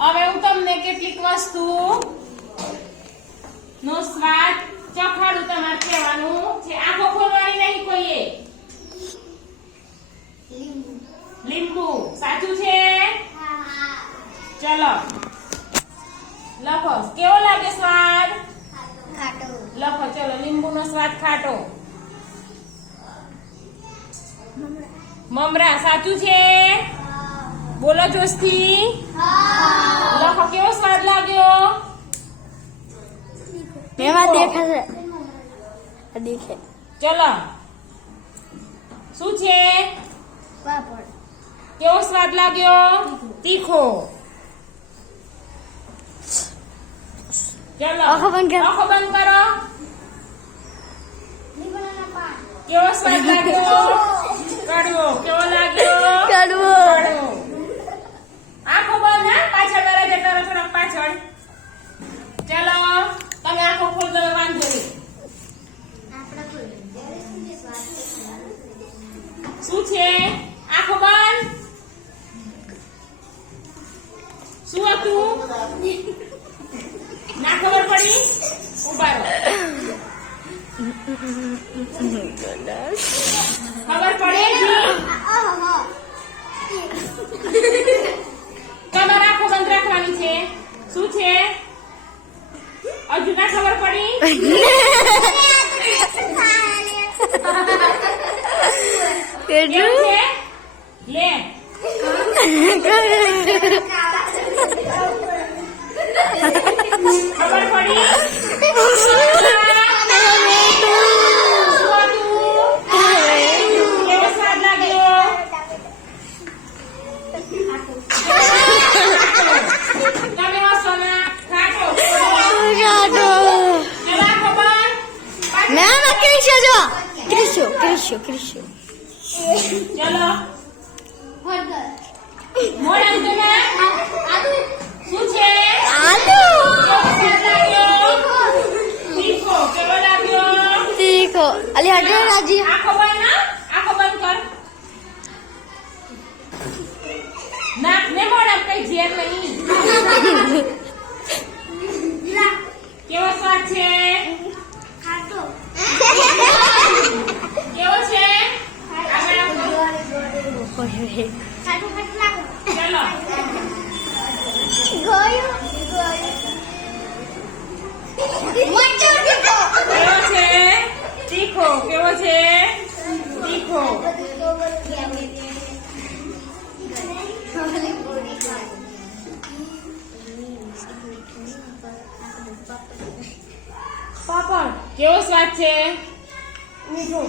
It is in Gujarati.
હવે હું તમને કેટલીક વસ્તુ નો સ્વાદ ચખાડું. તમારે કહેવાનું છે આંખો ખોલવાની નહીં કોઈએ. લીંબુ સાચું છે? ચલો લખો કેવો લાગે સ્વાદ? ખાટો. લખો ચલો લીંબુનો સ્વાદ ખાટો. મમરા સાચું છે? બોલો જોશથી. લખો કેવો સ્વાદ લાગ્યો? એમાં દેખાશે. દેખે. ચલો શું છે? પાપડ. કેવો સ્વાદ લાગ્યો? તીખો. ચલો આંખો બંધ કરો. આંખો બંધ કરો. કેવો સ્વાદ લાગ્યો? કડવો. કેવો લાગ્યો? કડવો. કડવો. આંખો બંધ હા, પાછળ વળા જતા રહો થોડાક પાછળ. ચલો તમે આંખો ખોલ દો, વાંધો નહીં. શું છે? આંખો બંધ. શું હતું? ના ખબર પડી? ઉભા રહો. ખબર પડે જી? તમારે આંખો બંધ રાખવાની છે. શું છે? હજુ ના ખબર પડી? કેવું છે? લે ખબર પડી? કેવો સ્વાદ લાગ્યો? તમે હસો ના ખાટો. ચલો આંખો બંધ. ચલો મોઢા તો ના. શું છે? કેવો સ્વાદ લાગ્યો? તીખો. કેવો લાગ્યો? આંખો બંધ ના. આંખો બંધ કર. નાક ને મોઢા કઈ ઝેર નહીં. કેવો સ્વાદ છે? કેવો છે? આગળ આપો. ચલો કેવો છે? તીખો. કેવો છે? તીખો. પાપડ. કેવો સ્વાદ છે? મીઠો.